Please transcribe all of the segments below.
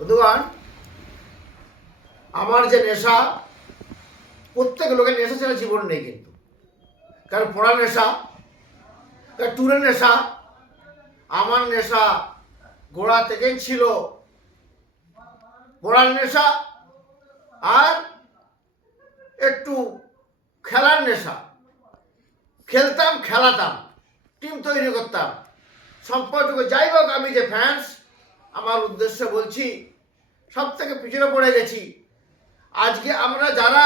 বন্ধুগণ, আমার যে নেশা, প্রত্যেক লোকের নেশা ছাড়া জীবন নেই কিন্তু। কারণ পড়ার নেশা, কারণ ট্যুরের নেশা। আমার নেশা গোড়া থেকেই ছিল পড়ার নেশা আর একটু খেলার নেশা। খেলতাম, খেলাতাম, টিম তৈরি করতাম, সম্পর্কটুকু। যাই হোক, আমি যে ফ্যান্স, আমার উদ্দেশ্য বলছি, সব থেকে পিছনে পড়ে গেছি। আজকে আমরা যারা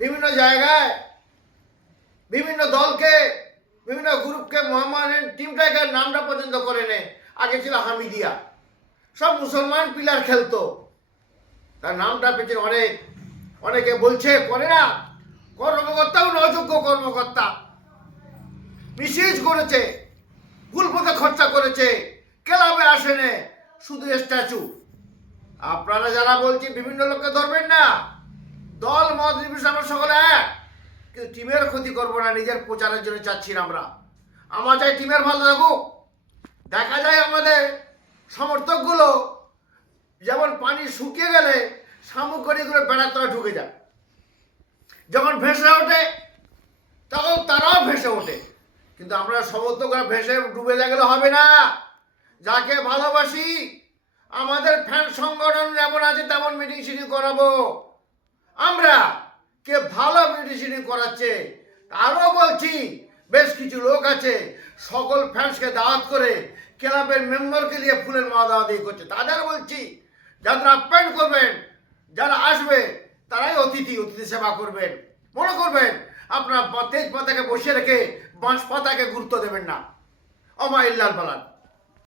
বিভিন্ন জায়গায় বিভিন্ন দলকে, বিভিন্ন গ্রুপকে, মহামানের টিমটাকে নামটা পর্যন্ত করে নে। আগে ছিল হামিদিয়া, সব মুসলমান প্লেয়ার খেলতো। তার নামটা পেছনে অনেকে বলছে করে না, কর্মকর্তাও অযোগ্য কর্মকর্তা, মিসইউজ করেছে, ভুলপথে খরচা করেছে, ক্লাবে আসেনে, শুধু স্ট্যাচু। আপনারা যারা বলছি বিভিন্ন লোককে ধরবেন না, দল মত নির্বিশেষে আমরা সকলে এক, কিন্তু টিমের ক্ষতি করবো না। নিজের প্রচারের জন্য চাচ্ছি না আমরা। আমার চাই টিমের ভালো থাকুক। দেখা যায় আমাদের সমর্থকগুলো যেমন পানি শুকিয়ে গেলে শামুক করে বেড়ার তলায় ঢুকে যায়, যখন ভেসে ওঠে তখন তারাও ভেসে ওঠে। কিন্তু আমরা সমর্থকরা ভেসে ডুবে গেলে হবে না। যাকে ভালোবাসি, আমাদের ফ্যান সংগঠন যেমন আছে তেমন মিটিং সিটিং করাবো আমরা। কে ভালো মিটিং সিটিং করাচ্ছে আরও বলছি, বেশ কিছু লোক আছে সকল ফ্যান্সকে দাওয়াত করে ক্লাবের মেম্বারকে নিয়ে ফুলের মালা দেওয়া দিয়ে করছে। তাদের বলছি, যারা আপ্যায়ন করবেন, যারা আসবে তারাই অতিথি সেবা করবেন। মনে করবেন আপনার তেজ পাতাকে বসিয়ে রেখে বাঁশ পাতাকে গুরুত্ব দেবেন না। অমা ইল্লাল বালান।